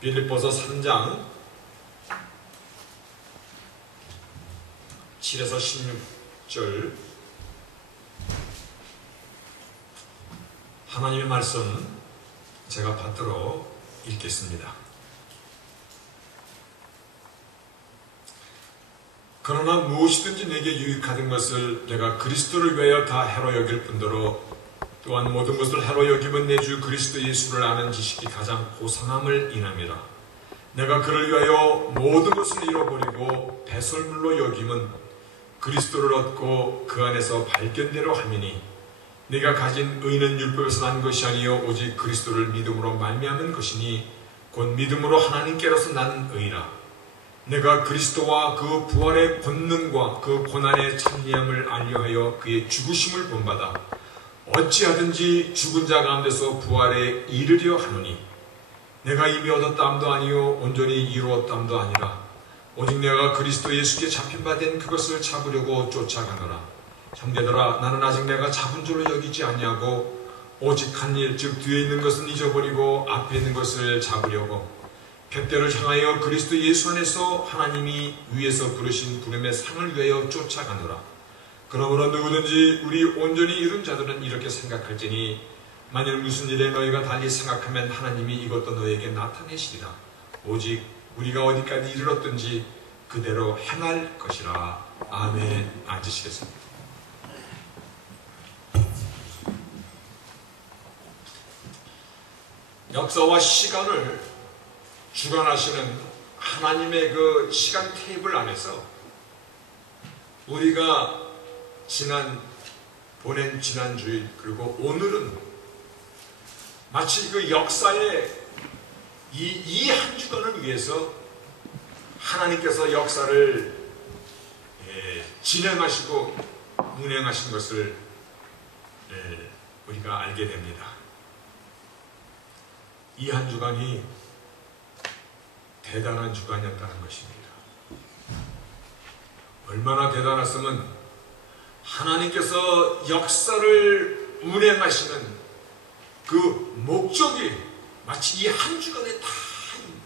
빌립보서 3장 7에서 16절 하나님의 말씀 제가 받들어 읽겠습니다. 그러나 무엇이든지 내게 유익하던 것을 내가 그리스도를 위하여 다 해로 여길 뿐더러 또한 모든 것을 해로 여기면 내 주 그리스도 예수를 아는 지식이 가장 고상함을 인함이라. 내가 그를 위하여 모든 것을 잃어버리고 배설물로 여김은 그리스도를 얻고 그 안에서 발견대로 함이니 내가 가진 의는 율법에서 난 것이 아니요 오직 그리스도를 믿음으로 말미암은 것이니 곧 믿음으로 하나님께로서 나는 의라. 내가 그리스도와 그 부활의 권능과 그 고난의 참여함을 알려하여 그의 죽으심을 본받아 어찌하든지 죽은 자 가운데서 부활에 이르려 하노니 내가 이미 얻었다함도 아니요 온전히 이루었다함도 아니라 오직 내가 그리스도 예수께 잡힌 바 된 그것을 잡으려고 쫓아가노라. 형제들아 나는 아직 내가 잡은 줄로 여기지 아니하고 오직 한 일 즉 뒤에 있는 것은 잊어버리고 앞에 있는 것을 잡으려고 푯대를 향하여 그리스도 예수 안에서 하나님이 위에서 부르신 부름의 상을 위하여 쫓아가노라. 그러므로 누구든지 우리 온전히 이룬 자들은 이렇게 생각할지니 만일 무슨 일에 너희가 달리 생각하면 하나님이 이것도 너희에게 나타내시리라. 오직 우리가 어디까지 이르렀든지 그대로 행할 것이라. 아멘. 앉으시겠습니다. 역사와 시간을 주관하시는 하나님의 그 시간 테이블 안에서 우리가 보낸 지난주일 그리고 오늘은 마치 그 역사의 이 한 주간을 위해서 하나님께서 역사를 진행하시고 운행하신 것을 우리가 알게 됩니다. 이 한 주간이 대단한 주간이었다는 것입니다. 얼마나 대단했으면 하나님께서 역사를 운행하시는 그 목적이 마치 이 한 주간에 다 있는,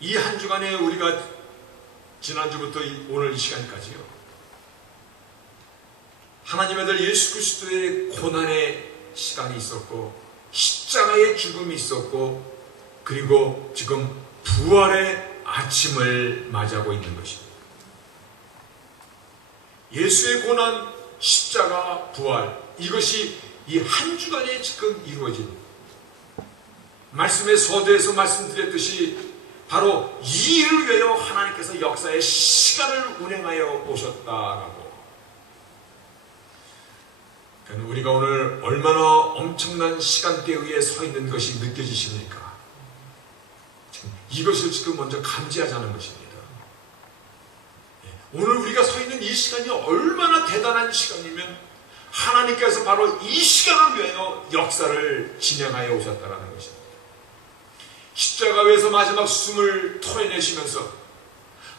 이 한 주간에 우리가 지난주부터 오늘 이 시간까지요 하나님의 아들 예수 그리스도의 고난의 시간이 있었고 십자가의 죽음이 있었고 그리고 지금 부활의 아침을 맞이하고 있는 것입니다. 예수의 고난, 십자가, 부활 이것이 이 한 주간에 지금 이루어진 말씀의 서두에서 말씀드렸듯이 바로 이 일을 위하여 하나님께서 역사의 시간을 운행하여 오셨다라고. 우리가 오늘 얼마나 엄청난 시간대 위에 서 있는 것이 느껴지십니까? 이것을 지금 먼저 감지하자는 것입니다. 오늘 우리가 서 있는 이 시간이 얼마나 대단한 시간이면 하나님께서 바로 이 시간을 위하여 역사를 진행하여 오셨다는 것입니다. 십자가 위에서 마지막 숨을 토해내시면서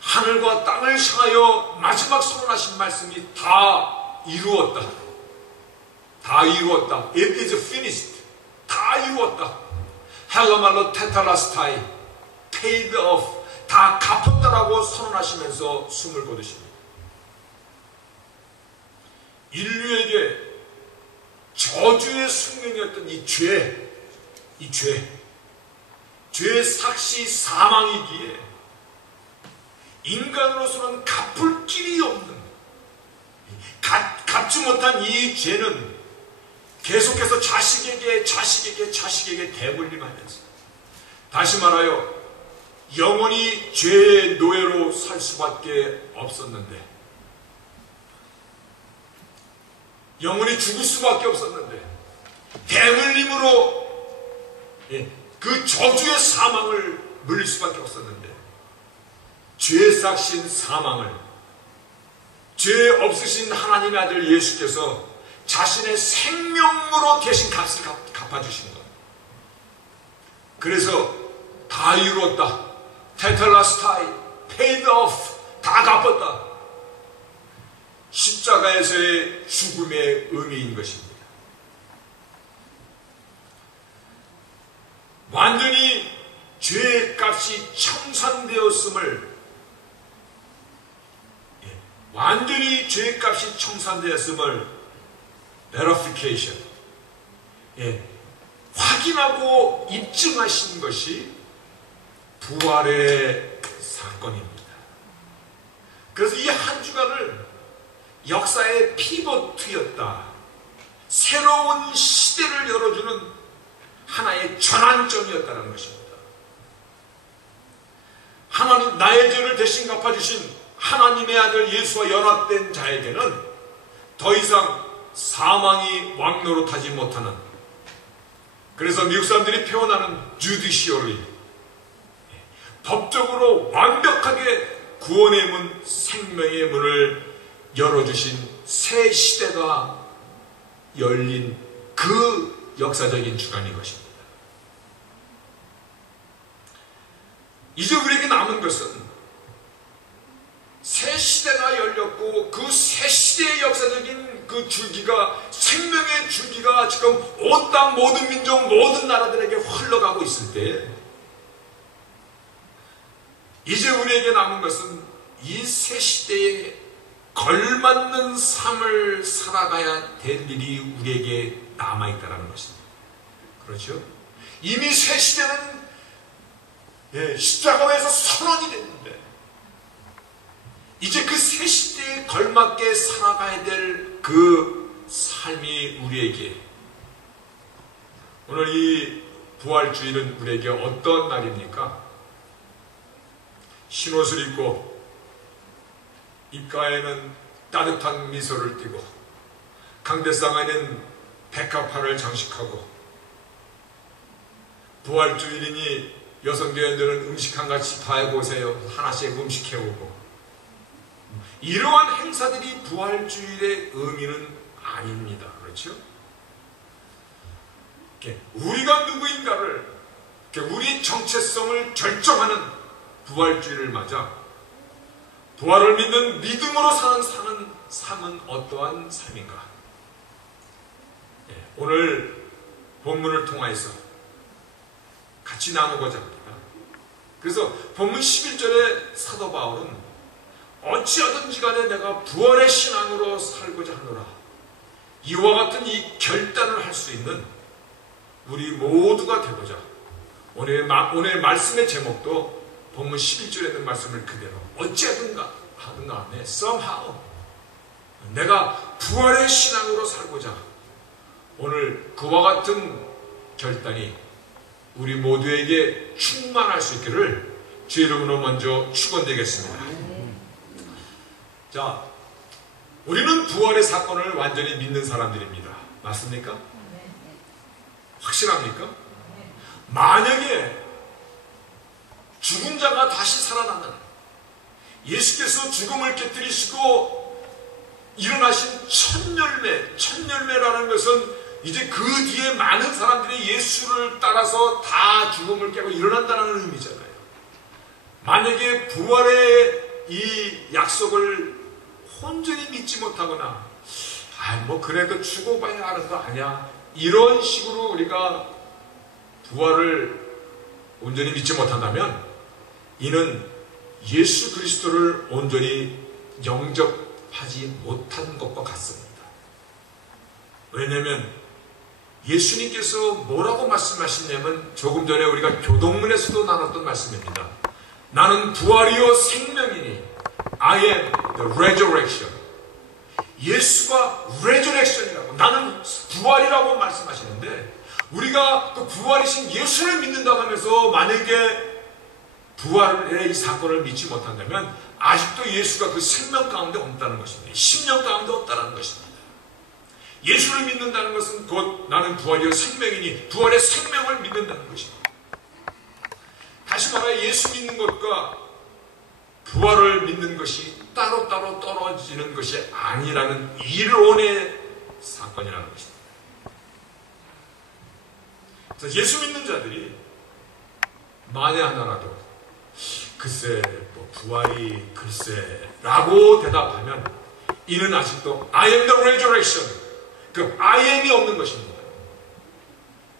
하늘과 땅을 향하여 마지막 선언하신 말씀이 다 이루었다. 다 이루었다. It is finished. 다 이루었다. 헬라말로 테탈라스타이 paid off. 다 갚았다라고 선언하시면서 숨을 거두십니다. 인류에게 저주의 숙명이었던 죄의 삭시 사망이기에 인간으로서는 갚을 길이 없는 갚지 못한 이 죄는 계속해서 자식에게 대물림하면서 다시 말하여 영원히 죄의 노예로 살 수밖에 없었는데 영원히 죽을 수밖에 없었는데 대물림으로 그 저주의 사망을 물릴 수밖에 없었는데 죄 삭신 사망을 죄 없으신 하나님의 아들 예수께서 자신의 생명으로 대신 값을 갚아주신 것. 그래서 다 이루었다. 테텔라스타이, paid off, 다 갚았다. 십자가에서의 죽음의 의미인 것입니다. 완전히 죄값이 청산되었음을, 완전히 죄값이 청산되었음을 verification, 확인하고 입증하신 것이 부활의 사건입니다. 그래서 이 한 주간을 역사의 피보트였다, 새로운 시대를 열어주는 하나의 전환점이었다는 것입니다. 하나님, 나의 죄를 대신 갚아주신 하나님의 아들 예수와 연합된 자에게는 더 이상 사망이 왕노릇하지 못하는, 그래서 미국 사람들이 표현하는 judiciary, 법적으로 완벽하게 구원의 문, 생명의 문을 열어주신 새 시대가 열린 그 역사적인 주간인 것입니다. 이제 우리에게 남은 것은 새 시대가 열렸고 그 새 시대의 역사적인 그 줄기가, 생명의 줄기가 지금 온 땅 모든 민족 모든 나라들에게 흘러가고 있을 때, 이제 우리에게 남은 것은 이 새 시대에 걸맞는 삶을 살아가야 될 일이 우리에게 남아있다는 것입니다. 그렇죠? 이미 새 시대는 십자가에서 선언이 됐는데, 이제 그 새 시대에 걸맞게 살아가야 될 그 삶이 우리에게, 오늘 이 부활주일은 우리에게 어떤 날입니까? 흰옷을 입고 입가에는 따뜻한 미소를 띠고 강대상에는 백합화를 장식하고, 부활주일이니 여성교회들은 음식 한 가지 다 해보세요. 하나씩 음식 해오고, 이러한 행사들이 부활주일의 의미는 아닙니다. 그렇죠? 우리가 누구인가를, 우리 정체성을 결정하는 부활주일을 맞아 부활을 믿는 믿음으로 사는 삶은 어떠한 삶인가? 오늘 본문을 통해서 같이 나누고자 합니다. 그래서 본문 11절에 사도 바울은 어찌하든지 간에 내가 부활의 신앙으로 살고자 하노라, 이와 같은 이 결단을 할 수 있는 우리 모두가 되고자, 오늘 말씀의 제목도 본문 11절에 있는 말씀을 그대로 어찌하든가 하든가 간에 somehow 내가 부활의 신앙으로 살고자, 오늘 그와 같은 결단이 우리 모두에게 충만할 수 있기를 주의 이름으로 먼저 축원드리겠습니다. 자, 우리는 부활의 사건을 완전히 믿는 사람들입니다. 맞습니까? 확실합니까? 만약에 죽은 자가 다시 살아나는, 예수께서 죽음을 깨뜨리시고 일어나신 첫열매라는 것은 이제 그 뒤에 많은 사람들이 예수를 따라서 다 죽음을 깨고 일어난다는 의미잖아요. 만약에 부활의 이 약속을 온전히 믿지 못하거나, 그래도 죽어봐야 하는 거 아니야, 이런 식으로 우리가 부활을 온전히 믿지 못한다면 이는 예수 그리스도를 온전히 영접하지 못한 것과 같습니다. 왜냐하면 예수님께서 뭐라고 말씀하시냐면, 조금 전에 우리가 교동문에서도 나눴던 말씀입니다. 나는 부활이요 생명이니 I am the resurrection. 예수가 resurrection이라고, 나는 부활이라고 말씀하시는데, 우리가 그 부활이신 예수를 믿는다고 하면서 만약에 부활의 이 사건을 믿지 못한다면 아직도 예수가 그 생명 가운데 없다는 것입니다. 심령 가운데 없다는 것입니다. 예수를 믿는다는 것은 곧 나는 부활이요 생명이니 부활의 생명을 믿는다는 것입니다. 다시 말하여 예수 믿는 것과 부활을 믿는 것이 따로따로 떨어지는 것이 아니라는 이론의 사건이라는 것입니다. 그래서 예수 믿는 자들이 만에 하나라도 글쎄 부활이 글쎄 라고 대답하면 이는 아직도 I am the resurrection, 그 I am이 없는 것입니다.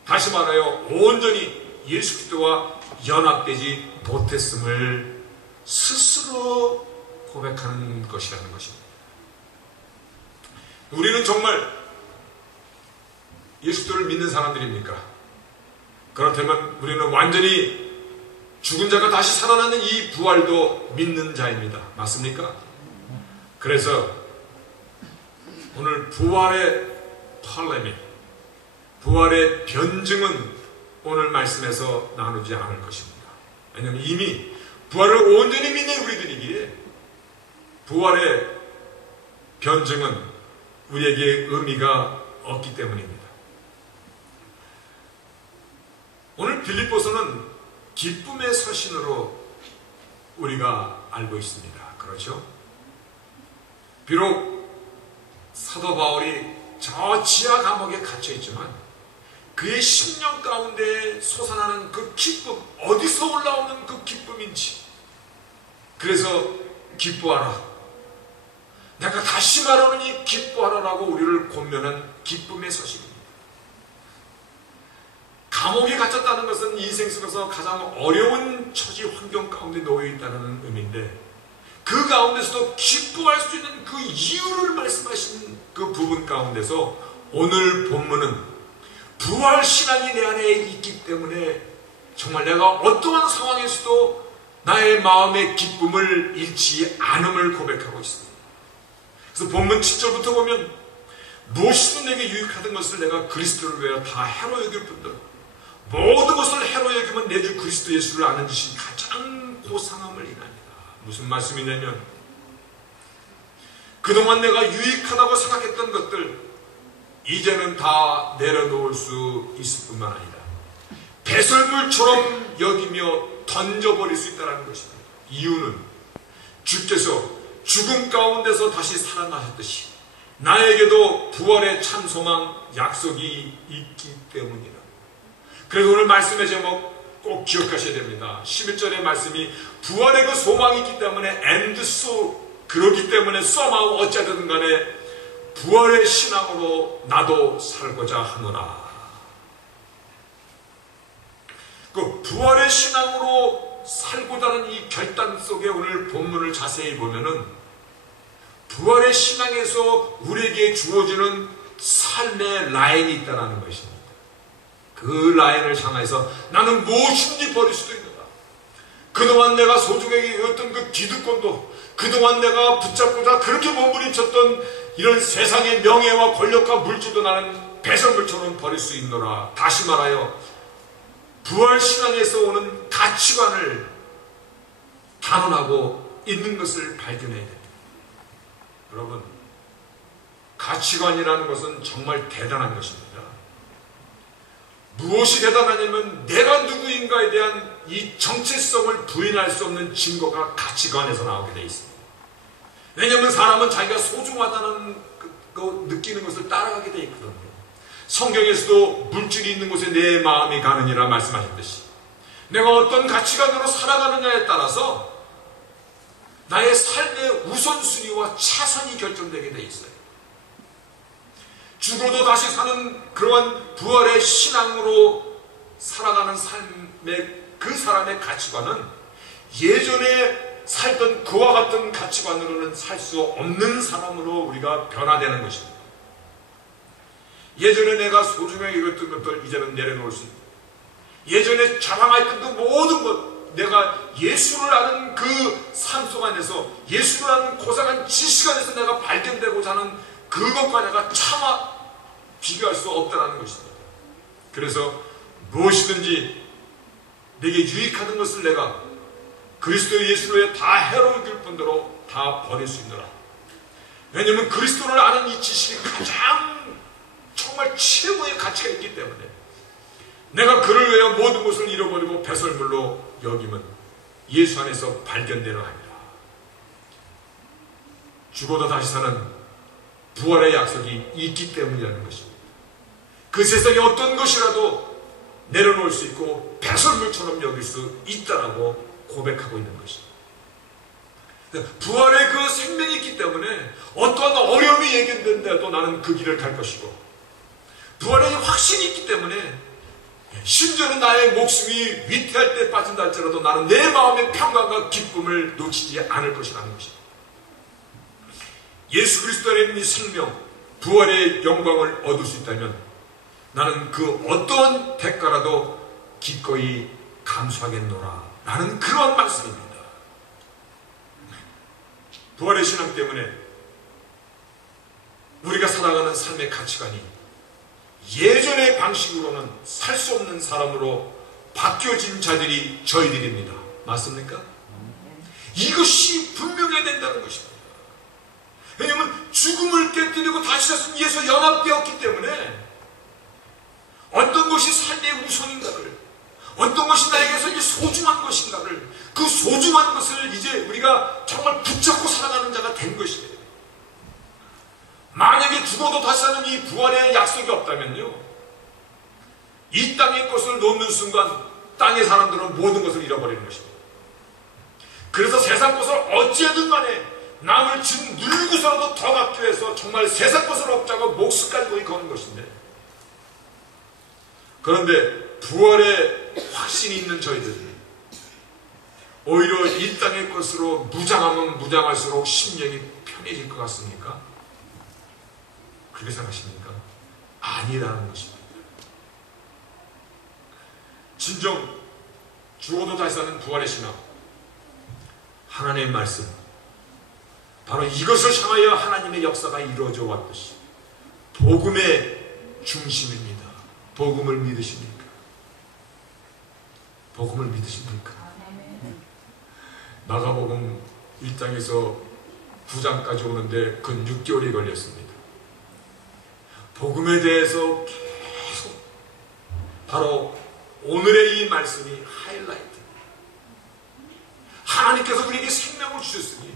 다시 말하여 온전히 예수 그리스도와 연합되지 못했음을 스스로 고백하는 것이라는 것입니다. 우리는 정말 예수 그리스도를 믿는 사람들입니까? 그렇다면 우리는 완전히 죽은 자가 다시 살아나는 이 부활도 믿는 자입니다. 맞습니까? 그래서 오늘 부활의 팔레미, 부활의 변증은 오늘 말씀에서 나누지 않을 것입니다. 왜냐하면 이미 부활을 온전히 믿는 우리들이기에 부활의 변증은 우리에게 의미가 없기 때문입니다. 오늘 빌립보서는 기쁨의 서신으로 우리가 알고 있습니다. 그렇죠? 비록 사도 바울이 저 지하 감옥에 갇혀 있지만 그의 심령 가운데 솟아나는 그 기쁨, 어디서 올라오는 그 기쁨인지, 그래서 기뻐하라, 내가 다시 말하노니 기뻐하라라고 우리를 권면한 기쁨의 서신입니다. 감옥에 갇혔다는 것은 인생 속에서 가장 어려운 처지 환경 가운데 놓여 있다는 의미인데, 그 가운데서도 기뻐할 수 있는 그 이유를 말씀하신 그 부분 가운데서 오늘 본문은 부활신앙이 내 안에 있기 때문에 정말 내가 어떠한 상황에서도 나의 마음의 기쁨을 잃지 않음을 고백하고 있습니다. 그래서 본문 7절부터 보면 무엇이든 내게 유익하던 것을 내가 그리스도를 위하여 다 해로 여길 뿐더러 모든 것을 해로 여기면 내 주 그리스도 예수를 아는 것이 가장 고상함을 인하니라. 무슨 말씀이냐면 그동안 내가 유익하다고 생각했던 것들 이제는 다 내려놓을 수 있을 뿐만 아니라 배설물처럼 여기며 던져버릴 수 있다는 것입니다. 이유는 주께서 죽음 가운데서 다시 살아나셨듯이 나에게도 부활의 참 소망 약속이 있기 때문이라. 그래서 오늘 말씀의 제목 꼭 기억하셔야 됩니다. 11절의 말씀이 부활의 그 소망이 있기 때문에 and so, 그러기 때문에 somehow 어찌하든 간에 부활의 신앙으로 나도 살고자 하노라. 그 부활의 신앙으로 살고자 하는 이 결단 속에 오늘 본문을 자세히 보면은 부활의 신앙에서 우리에게 주어지는 삶의 라인이 있다는 것입니다. 그 라인을 향해서 나는 무엇인지 버릴 수도 있는가. 그동안 내가 소중하게 여겼던 그 기득권도, 그동안 내가 붙잡고자 그렇게 몸부림쳤던 이런 세상의 명예와 권력과 물질도 나는 배설물처럼 버릴 수 있노라. 다시 말하여 부활신앙에서 오는 가치관을 단언하고 있는 것을 발견해야 됩니다. 여러분, 가치관이라는 것은 정말 대단한 것입니다. 무엇이 대단하냐면 내가 누구인가에 대한 이 정체성을 부인할 수 없는 증거가 가치관에서 나오게 되어 있습니다. 왜냐하면 사람은 자기가 소중하다는 그 느끼는 것을 따라가게 되어 있거든요. 성경에서도 물질이 있는 곳에 내 마음이 가느니라 말씀하셨듯이 내가 어떤 가치관으로 살아가느냐에 따라서 나의 삶의 우선순위와 차선이 결정되게 되어 있어요. 죽어도 다시 사는 그러한 부활의 신앙으로 살아가는 삶의 그 사람의 가치관은 예전에 살던 그와 같은 가치관으로는 살 수 없는 사람으로 우리가 변화되는 것입니다. 예전에 내가 소중하게 여겼던 것들 이제는 내려놓을 수 있고, 예전에 자랑했던 그 모든 것, 내가 예수를 아는 그 삶 속 안에서, 예수를 아는 고상한 지식 안에서 내가 발견되고자 하는 그것과 내가 차마 비교할 수 없다는 것입니다. 그래서 무엇이든지 내게 유익하던 것을 내가 그리스도 예수로 다 해로 여길 뿐더러 다 버릴 수 있노라. 왜냐하면 그리스도를 아는 이 지식이 가장 정말 최고의 가치가 있기 때문에 내가 그를 위하여 모든 것을 잃어버리고 배설물로 여기면 예수 안에서 발견되려 합니다. 죽어도 다시 사는 부활의 약속이 있기 때문이라는 것입니다. 그 세상에 어떤 것이라도 내려놓을 수 있고 배설물처럼 여길 수 있다라고 고백하고 있는 것입니다. 부활의 그 생명이 있기 때문에 어떠한 어려움이 예견된데도 나는 그 길을 갈 것이고, 부활의 확신이 있기 때문에 심지어는 나의 목숨이 위태할 때 빠진다 할지라도 나는 내 마음의 평강과 기쁨을 놓치지 않을 것이라는 것입니다. 예수 그리스도 안에 있는 이 생명, 부활의 영광을 얻을 수 있다면 나는 그 어떠한 대가라도 기꺼이 감수하겠노라 라는 그런 말씀입니다. 부활의 신앙 때문에 우리가 살아가는 삶의 가치관이 예전의 방식으로는 살 수 없는 사람으로 바뀌어진 자들이 저희들입니다. 맞습니까? 이것이 분명해야 된다는 것입니다. 왜냐하면 죽음을 깨뜨리고 다시 사신 예수 연합되었기 때문에 어떤 것이 삶의 우선인가를, 어떤 것이 나에게서 이제 소중한 것인가를, 그 소중한 것을 이제 우리가 정말 붙잡고 살아가는 자가 된 것이에요. 만약에 죽어도 다시 사는 이 부활의 약속이 없다면요, 이 땅의 것을 놓는 순간 땅의 사람들은 모든 것을 잃어버리는 것입니다. 그래서 세상 것을 어찌하든 간에 남을 짓눌고서라도 더 갖기 위해서 정말 세상 것을 얻자고 목숨까지 거의 거는 것인데, 그런데 부활의 확신이 있는 저희들이 오히려 이 땅의 것으로 무장하면 무장할수록 심령이 편해질 것 같습니까? 그렇게 생각하십니까? 아니라는 것입니다. 진정 죽어도 다시 사는 부활의 신앙, 하나님의 말씀, 바로 이것을 향하여 하나님의 역사가 이루어져 왔듯이 복음의 중심입니다. 복음을 믿으십니까? 복음을 믿으십니까? 마가복음 1장에서 9장까지 오는데 근 6개월이 걸렸습니다. 복음에 대해서 계속 바로 오늘의 이 말씀이 하이라이트. 하나님께서 우리에게 생명을 주셨으니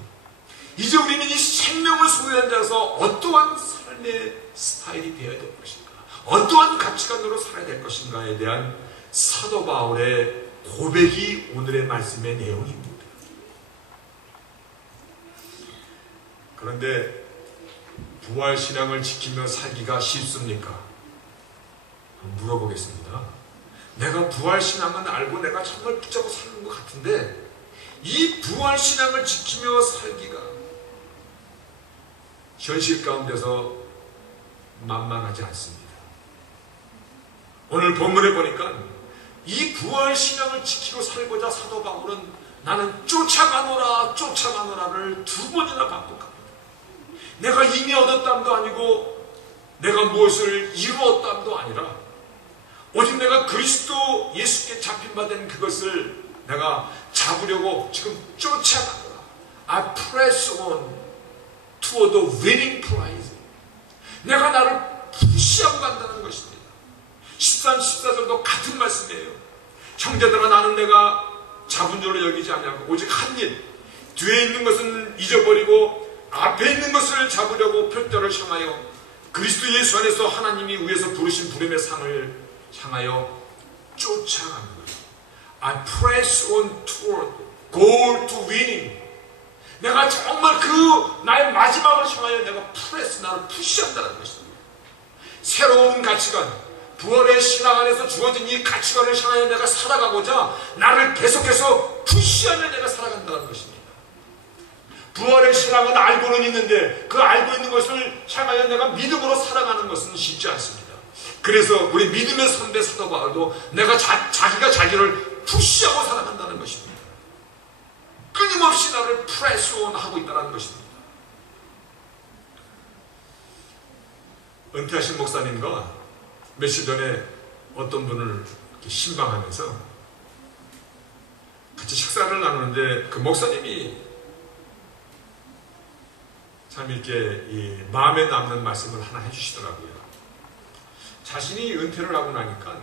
이제 우리는 이 생명을 소유한 자로서 어떠한 삶의 스타일이 되어야 될 것인가, 어떠한 가치관으로 살아야 될 것인가에 대한 사도 바울의 고백이 오늘의 말씀의 내용입니다. 그런데 부활신앙을 지키며 살기가 쉽습니까? 물어보겠습니다. 내가 부활신앙은 알고 내가 정말 붙잡고 사는 것 같은데 이 부활신앙을 지키며 살기가 현실 가운데서 만만하지 않습니다. 오늘 본문에 보니까 이 부활신앙을 지키고 살고자 사도 바울은 나는 쫓아가노라를 2번이나 반복합니다. 내가 이미 얻었담도 아니고 내가 무엇을 이루었담도 아니라 오직 내가 그리스도 예수께 잡힌 바 된 그것을 내가 잡으려고 지금 쫓아가노라. I press on toward the winning prize. 내가 나를 푸시하고 간다는 것입니다. 13, 14절도 같은 말씀이에요. 형제들아, 나는 내가 잡은 줄로 여기지 아니하고 오직 한 일, 뒤에 있는 것은 잊어버리고 앞에 있는 것을 잡으려고 표대를 향하여 그리스도 예수 안에서 하나님이 위에서 부르신 부름의 상을 향하여 쫓아가는 거예요. I press on toward goal to winning. 내가 정말 그 나의 마지막을 향하여 내가 나를 푸시한다는 것입니다. 새로운 가치관, 부활의 신앙 안에서 주어진 이 가치관을 향하여 내가 살아가고자 나를 계속해서 푸시하며 내가 살아간다는 것입니다. 부활의 신앙은 알고는 있는데 그 알고 있는 것을 향하여 내가 믿음으로 살아가는 것은 쉽지 않습니다. 그래서 우리 믿음의 선배 사도 바울도 내가 자기가 자기를 푸시하고 살아간다는 것입니다. 끊임없이 나를 프레스온 하고 있다는 것입니다. 은퇴하신 목사님과 며칠 전에 어떤 분을 신방하면서 같이 식사를 나누는데 그 목사님이 참 이렇게 이 마음에 남는 말씀을 하나 해주시더라고요. 자신이 은퇴를 하고 나니까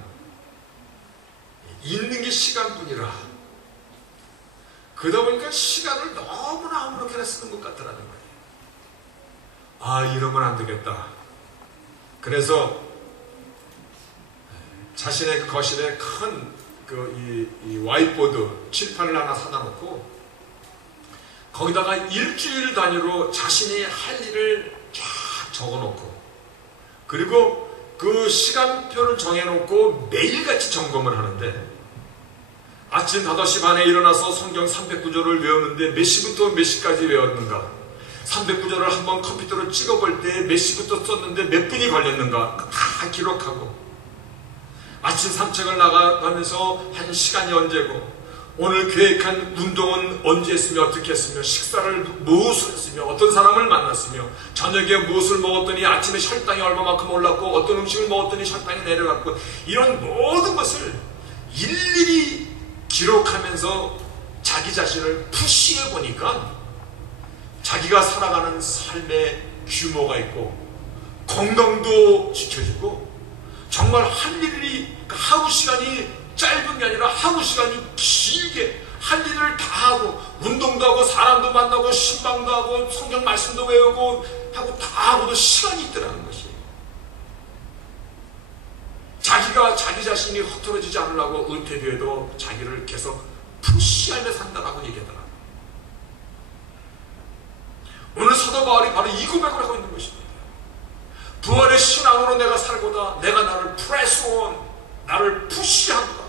있는 게 시간뿐이라 그러다 보니까 시간을 너무나 아무렇게나 쓰는 것 같더라는 거예요. 아, 이러면 안 되겠다. 그래서 자신의 그 거실에 큰 이 와이트보드 칠판을 하나 사다 놓고 거기다가 일주일 단위로 자신이 할 일을 쫙 적어 놓고 그리고 그 시간표를 정해놓고 매일같이 점검을 하는데 아침 5시 반에 일어나서 성경 309조를 외웠는데 몇 시부터 몇 시까지 외웠는가, 309조를 한번 컴퓨터로 찍어볼 때 몇 시부터 썼는데 몇 분이 걸렸는가 다 기록하고, 아침 산책을 나가면서 한 시간이 언제고, 오늘 계획한 운동은 언제 했으며 어떻게 했으며, 식사를 무엇을 했으며 어떤 사람을 만났으며, 저녁에 무엇을 먹었더니 아침에 혈당이 얼마만큼 올랐고 어떤 음식을 먹었더니 혈당이 내려갔고, 이런 모든 것을 일일이 기록하면서 자기 자신을 푸시해 보니까 자기가 살아가는 삶의 규모가 있고 건강도 지켜지고, 정말 할 일이 하루 시간이 짧은 게 아니라 하루 시간이 길게 할 일을 다 하고, 운동도 하고 사람도 만나고 신방도 하고 성경 말씀도 외우고 하고 다 하고도 시간이 있더라는 것이, 자기가 자기 자신이 흐트러지지 않으려고 은퇴 뒤에도 자기를 계속 푸시하며 산다라고 얘기하더라. 오늘 사도 바울이 바로 이 고백을 하고 있는 것입니다. 부활의 신앙으로 내가 살고다. 내가 나를 프레스 온, 나를 푸시한다.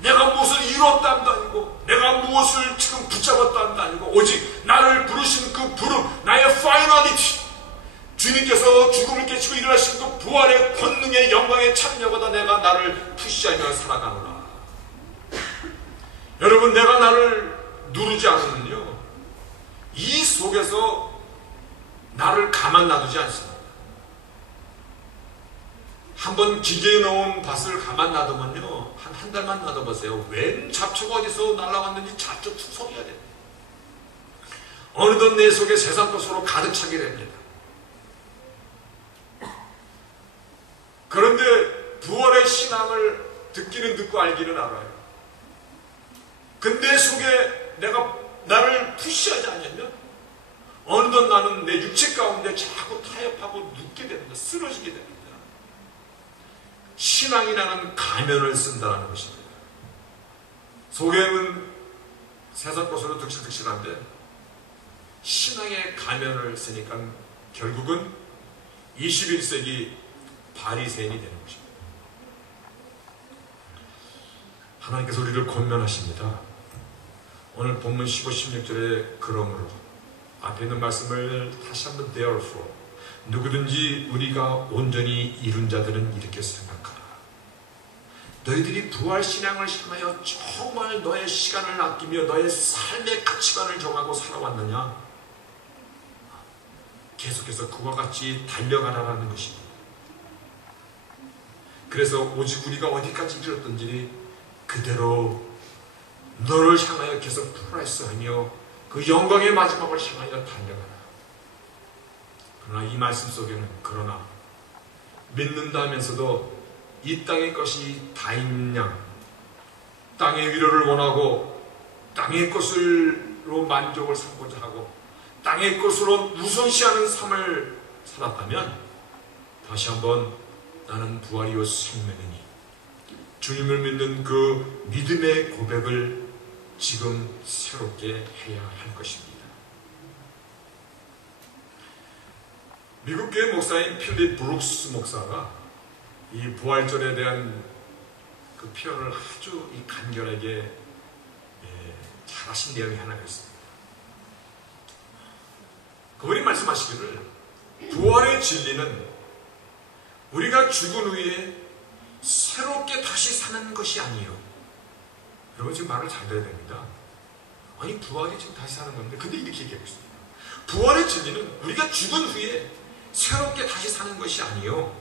내가 무엇을 이뤘다 함도 아니고, 내가 무엇을 지금 붙잡았다 함도 아니고, 오직 나를 부르신 그 부름, 나의 파이널리티, 주님께서 죽음을 깨치고 일어나신 그 부활의 권능의 영광에 참여하다 내가 나를 푸시하며 살아가노라. 여러분, 내가 나를 누르지 않으면요, 이 속에서 나를 가만 놔두지 않습니다. 한번 기계에 넣은 밭을 가만 놔두면요, 한 달만 놔둬보세요. 웬 잡초가 어디서 날아왔는지 잡초 투성이가 됩니다. 어느덧 내 속에 세상 것으로 가득 차게 됩니다. 그런데 부활의 신앙을 듣기는 듣고 알기는 알아요. 근데 내 속에 내가 나를 푸시하지 않으면 어느덧 나는 내 육체 가운데 자꾸 타협하고 눕게 됩니다. 쓰러지게 됩니다. 신앙이라는 가면을 쓴다는 것입니다. 속에는 세상 것으로 득실득실한데 신앙의 가면을 쓰니까 결국은 21세기 바리새인이 되는 것입니다. 하나님께서 우리를 권면하십니다. 오늘 본문 15, 16절에 그러므로 앞에 있는 말씀을 다시 한번 therefore, 누구든지 우리가 온전히 이룬 자들은 이렇게 생각하라. 너희들이 부활신앙을 향하여 정말 너의 시간을 아끼며 너의 삶의 가치관을 정하고 살아왔느냐? 계속해서 그와 같이 달려가라는 것입니다. 그래서 오직 우리가 어디까지 이르렀든지 그대로 너를 향하여 계속 프레스하며 그 영광의 마지막을 향하여 달려가라. 그러나 이 말씀 속에는 그러나 믿는다 하면서도 이 땅의 것이 다인 양, 땅의 위로를 원하고 땅의 것으로 만족을 삼고자 하고 땅의 것으로 우선시하는 삶을 살았다면 다시 한번 나는 부활이요 생명이니 주님을 믿는 그 믿음의 고백을 지금 새롭게 해야 할 것입니다. 미국 교회 목사인 필립 브룩스 목사가 이 부활절에 대한 그 표현을 아주 간결하게 잘하신 내용이 하나가 있습니다. 그분이 말씀하시기를 부활의 진리는 우리가 죽은 후에 새롭게 다시 사는 것이 아니에요. 여러분 지금 말을 잘 들어야 됩니다. 아니 부활이 지금 다시 사는 건데 근데 이렇게 얘기하고 있습니다. 부활의 진리는 우리가 죽은 후에 새롭게 다시 사는 것이 아니에요.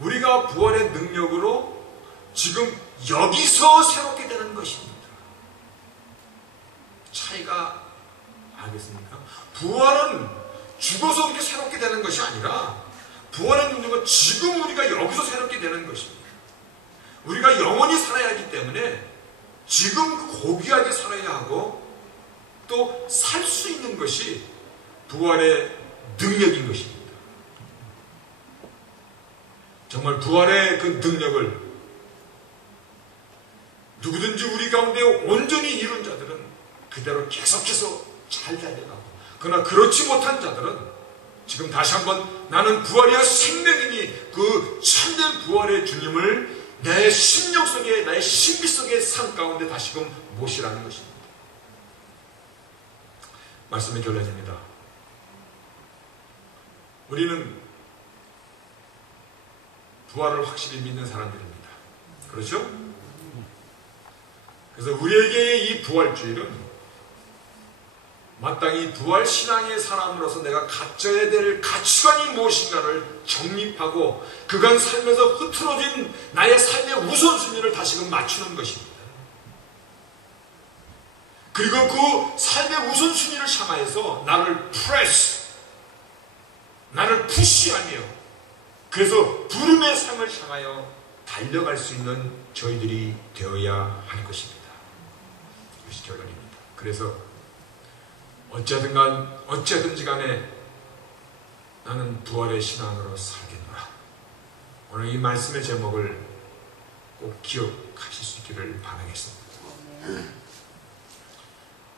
우리가 부활의 능력으로 지금 여기서 새롭게 되는 것입니다. 차이가 알겠습니까? 부활은 죽어서 그렇게 새롭게 되는 것이 아니라 부활의 능력은 지금 우리가 여기서 새롭게 되는 것입니다. 우리가 영원히 살아야 하기 때문에 지금 고귀하게 살아야 하고 또 살 수 있는 것이 부활의 능력인 것입니다. 정말 부활의 그 능력을 누구든지 우리 가운데 온전히 이룬 자들은 그대로 계속해서 잘 달려가고, 그러나 그렇지 못한 자들은 지금 다시 한번 나는 부활이여 생명이니 그 참된 부활의 주님을 내 심령 속에, 나의 신비 속의 삶 가운데 다시금 모시라는 것입니다. 말씀이 결론입니다. 우리는 부활을 확실히 믿는 사람들입니다. 그렇죠? 그래서 우리에게 이 부활주일은 마땅히 부활신앙의 사람으로서 내가 갖춰야 될 가치관이 무엇인가를 정립하고 그간 살면서 흐트러진 나의 삶의 우선순위를 다시금 맞추는 것입니다. 그리고 그 삶의 우선순위를 향하여서 나를 나를 푸시하며 그래서 부름의 삶을 향하여 달려갈 수 있는 저희들이 되어야 할 것입니다. 이것이 결론입니다. 그래서 어쨌든지 간에 나는 부활의 신앙으로 살겠노라. 오늘 이 말씀의 제목을 꼭 기억하실 수 있기를 바라겠습니다.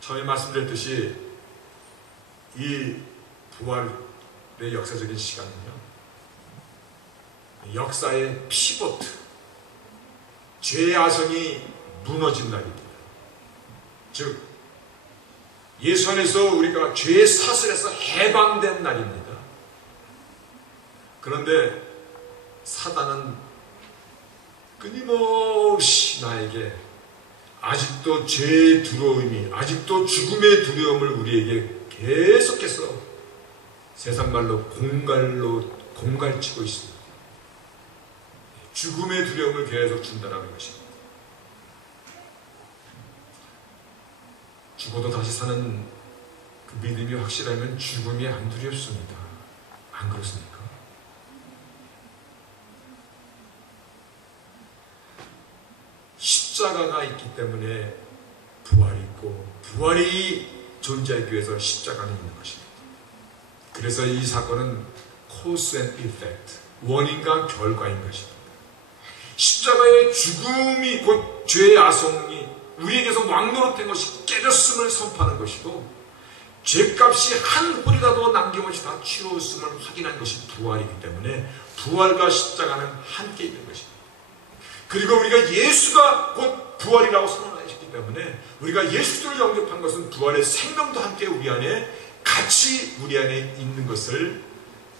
처음에 말씀드렸듯이 이 부활의 역사적인 시간은요, 역사의 피보트, 죄의 아성이 무너진 날입니다. 즉 예수 안에서 우리가 죄의 사슬에서 해방된 날입니다. 그런데 사단은 끊임없이 나에게 아직도 죄의 두려움이, 아직도 죽음의 두려움을 우리에게 계속해서 세상말로 공갈치고 있습니다. 죽음의 두려움을 계속 준다는 것입니다. 죽어도 다시 사는 그 믿음이 확실하면 죽음이 안 두렵습니다. 안 그렇습니까? 십자가가 있기 때문에 부활이 있고 부활이 존재하기 위해서 십자가는 있는 것입니다. 그래서 이 사건은 cause and effect, 원인과 결과인 것입니다. 십자가의 죽음이 곧 죄의 아성이 우리에게서 왕노릇된 것이 깨졌음을 선포하는 것이고 죄값이 한 홀이라도 남김없이 다 치루었음을 확인한 것이 부활이기 때문에 부활과 십자가는 함께 있는 것입니다. 그리고 우리가 예수가 곧 부활이라고 선언하셨기 때문에 우리가 예수를 영접한 것은 부활의 생명도 함께 우리 안에 같이 우리 안에 있는 것을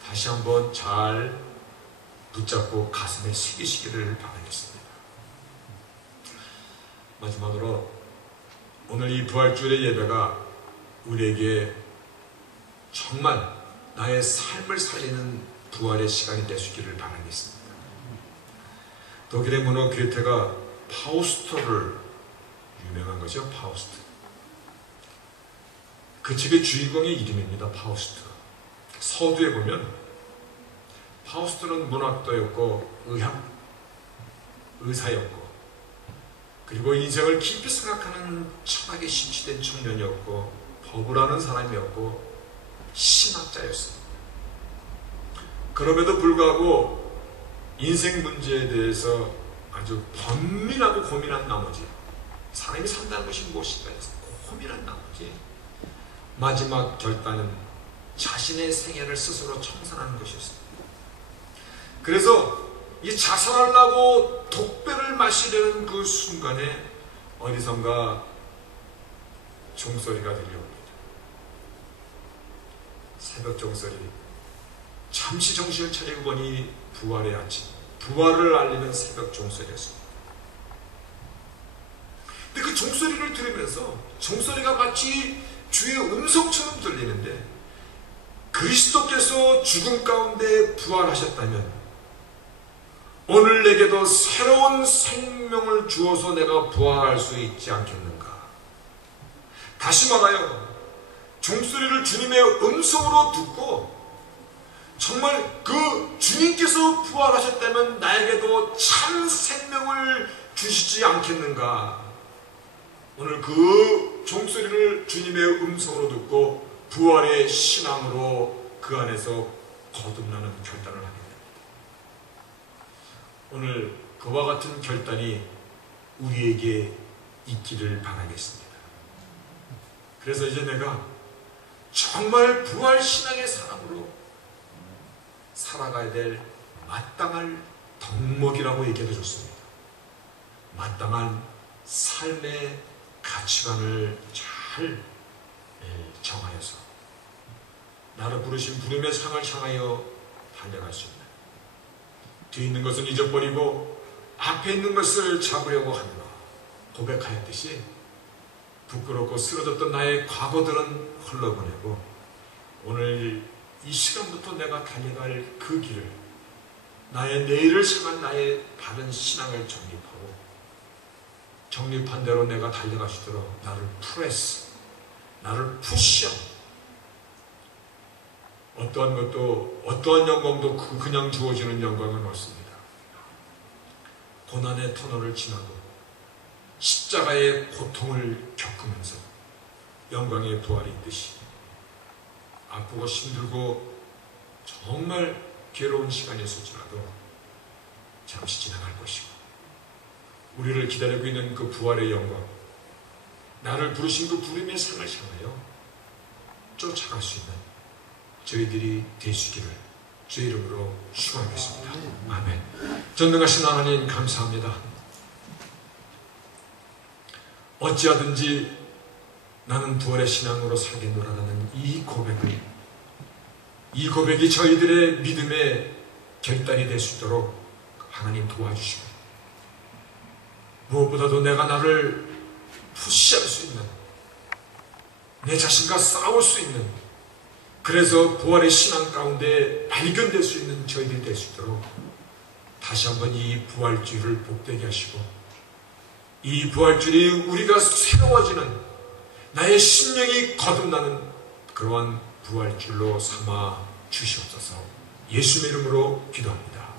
다시 한번 잘 붙잡고 가슴에 새기시기를 바라겠습니다. 마지막으로 오늘 이 부활주일의 예배가 우리에게 정말 나의 삶을 살리는 부활의 시간이 될 수 있기를 바라겠습니다. 독일의 문호 괴테가 파우스트를 유명한 거죠. 파우스트. 그 책의 주인공의 이름입니다. 파우스트. 서두에 보면 파우스트는 문학도였고 의사였고 그리고 인생을 깊이 생각하는 철학에 심취된 청년이었고 법을 하는 사람이었고 신학자였습니다. 그럼에도 불구하고 인생 문제에 대해서 아주 번민하고 고민한 나머지 사람이 산다는 것이 무엇인가 해서 고민한 나머지 마지막 결단은 자신의 생애를 스스로 청산하는 것이었습니다. 그래서 이 자살하려고 독배를 마시려는 그 순간에 어디선가 종소리가 들려옵니다. 새벽 종소리. 잠시 정신을 차리고 보니 부활의 아침, 부활을 알리는 새벽 종소리였습니다. 근데 그 종소리를 들으면서 종소리가 마치 주의 음성처럼 들리는데 그리스도께서 죽음 가운데 부활하셨다면 오늘 내게도 새로운 생명을 주어서 내가 부활할 수 있지 않겠는가? 다시 말하여 종소리를 주님의 음성으로 듣고 정말 그 주님께서 부활하셨다면 나에게도 참 생명을 주시지 않겠는가? 오늘 그 종소리를 주님의 음성으로 듣고 부활의 신앙으로 그 안에서 거듭나는 결단을 하게 됩니다. 오늘 그와 같은 결단이 우리에게 있기를 바라겠습니다. 그래서 이제 내가 정말 부활신앙의 사람으로 살아가야 될 마땅할 덕목이라고 얘기해도 좋습니다. 마땅한 삶의 가치관을 잘 정하여서 나를 부르신 부름의 상을 향하여 달려갈 수 있는, 뒤에 있는 것은 잊어버리고 앞에 있는 것을 잡으려고 하노라 고백하였듯이 부끄럽고 쓰러졌던 나의 과거들은 흘러보내고 오늘 이 시간부터 내가 달려갈 그 길을, 나의 내일을 향한 나의 바른 신앙을 정립하고 정립한 대로 내가 달려갈 수 있도록 나를 프레스, 나를 푸셔. 어떠한 것도 어떠한 영광도 그냥 주어지는 영광은 없습니다. 고난의 터널을 지나고 십자가의 고통을 겪으면서 영광의 부활이 있듯이 아프고 힘들고 정말 괴로운 시간이 있을지라도 잠시 지나갈 것이고 우리를 기다리고 있는 그 부활의 영광, 나를 부르신 그 부름의 상을 향하여 쫓아갈 수 있는 저희들이 되시기를 주의 이름으로 축원하겠습니다. 아멘. 전능하신 하나님 감사합니다. 어찌하든지 나는 부활의 신앙으로 살겠노라라는 이 고백이 저희들의 믿음의 결단이 될 수 있도록 하나님 도와주시고, 무엇보다도 내가 나를 푸시할 수 있는, 내 자신과 싸울 수 있는, 그래서 부활의 신앙 가운데 발견될 수 있는 저희들이 될 수 있도록 다시 한번 이 부활주의를 복되게 하시고, 이 부활주의 우리가 새로워지는, 나의 심령이 거듭나는 그러한 부활줄로 삼아 주시옵소서. 예수의 이름으로 기도합니다.